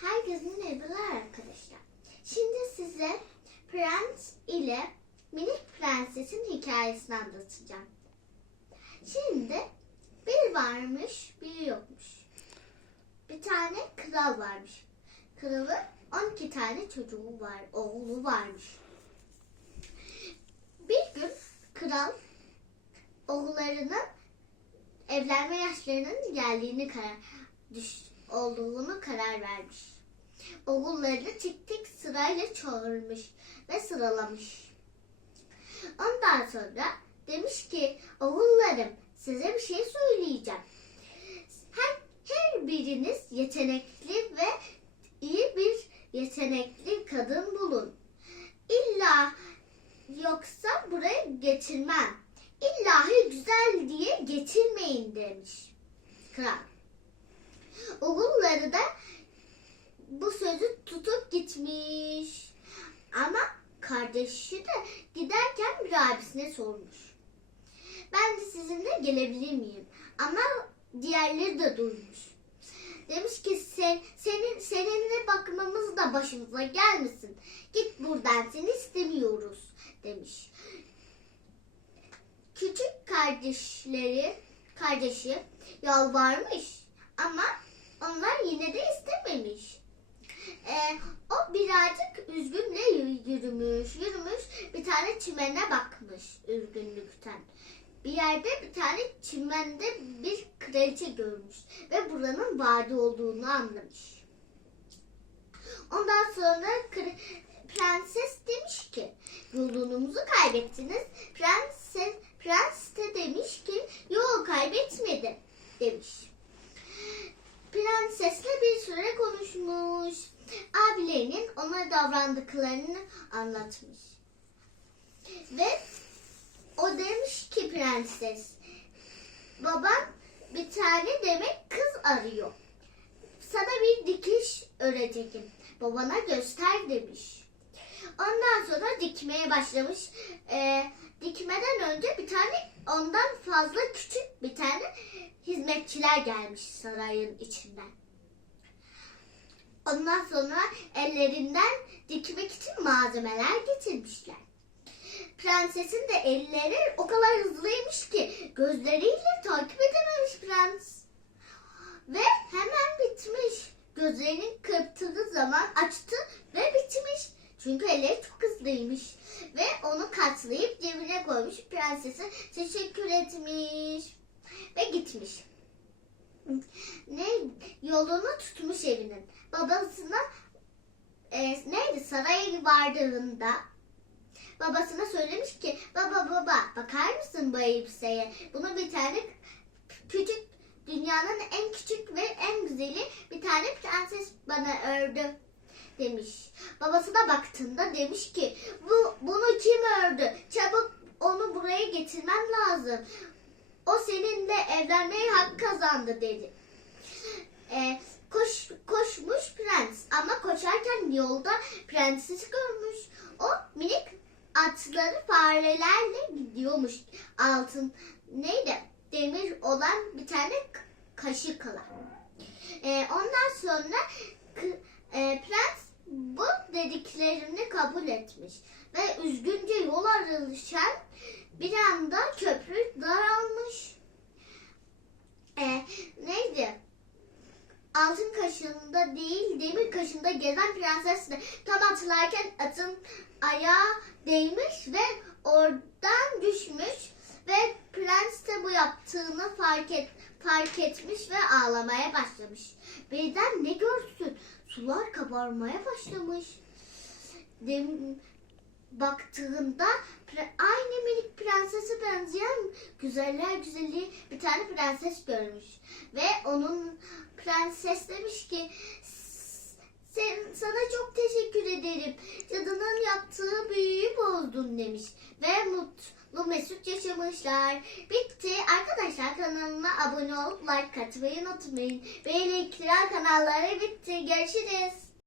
Herkese merhabalar arkadaşlar. Şimdi size prens ile minik prensesin hikayesini anlatacağım. Şimdi bir varmış, bir yokmuş. Bir tane kral varmış. Kralın 12 tane çocuğu var, oğlu varmış. Bir gün kral oğullarının evlenme yaşlarının geldiğini karar düş, olduğunu karar vermiş. Oğullarını tek tek sırayla çağırmış ve sıralamış. Ondan sonra demiş ki oğullarım size bir şey söyleyeceğim. Her, her biriniz yetenekli ve iyi bir yetenekli kadın bulun. İlla yoksa buraya getirmem. İllahi güzel diye getirmeyin demiş kral. Oğulları da bu sözü tutup gitmiş. Ama kardeşi de giderken bir abisine sormuş. Ben de sizinle gelebilir miyim? Ama diğerleri de duymuş. Demiş ki sen, senin seninle bakmamız da başımıza gelmesin. Git buradan seni istemiyoruz demiş. Küçük kardeşleri kardeşi yalvarmış ama onlar yine de istememiş. Ee, o birazcık üzgünle yürümüş, yürümüş bir tane çimene bakmış üzgünlükten. Bir yerde bir tane çimende bir kraliçe görmüş ve buranın vadi olduğunu anlamış. Ondan sonra prenses demiş ki yolumuzu kaybettiniz. Prenses, prens de demiş ki yok kaybetmedi demiş. Prensesle bir süre konuşmuş. Abilerinin ona davrandıklarını anlatmış. Ve o demiş ki prenses, baban bir tane demek kız arıyor. Sana bir dikiş öğreteceğim. Babana göster demiş. Ondan sonra dikmeye başlamış. Ee, dikmeden önce bir tane ondan fazla küçük bir tane hizmetçiler gelmiş sarayın içinden. Ondan sonra ellerinden dikmek için malzemeler getirmişler. Prensesin de elleri o kadar hızlıymış ki gözleriyle takip edememiş prens. Ve hemen bitmiş. Gözlerini kırptığı zaman açtı ve bitmiş. Çünkü elleri çok hızlıymış. Ve onu katlayıp cebine koymuş. Prensese teşekkür etmiş. Ve gitmiş. Ne yolunu tutmuş evinin. Babasına e, neydi saraya vardığında babasına söylemiş ki baba baba bakar mısın bu elbiseye? Bunu bir tane küçük dünyanın en küçük ve en güzeli bir tane prenses bana ördü demiş. Babası da baktığında demiş ki bu bunu kim ördü? Çabuk onu buraya getirmem lazım. O seninle evlenmeye hak kazandı dedi. Ee, koş, koşmuş prens ama koşarken yolda prensesi görmüş. O minik atları farelerle gidiyormuş. Altın neydi? Demir olan bir tane kaşıkla. Ee, ondan sonra e, prens bu dediklerini kabul etmiş ve üzgünce yol aralışan bir anda köprü daralmış. Ee, neydi? Altın kaşığında değil demir kaşığında gezen prenses de tam atlarken atın ayağı değmiş ve oradan düşmüş ve prens de bu yaptığını fark et fark etmiş ve ağlamaya başlamış. Birden ne görsün? Sular kabarmaya başlamış. Dem baktığında aynı minik prensese benzeyen güzeller güzeli bir tane prenses görmüş. Ve onun prenses demiş ki sen, sana çok teşekkür ederim. Cadının yaptığı büyüyü bozdun demiş. Ve mutlu mesut yaşamışlar. Bitti. Arkadaşlar kanalıma abone olup like atmayı unutmayın. Ve kanalları bitti. Görüşürüz.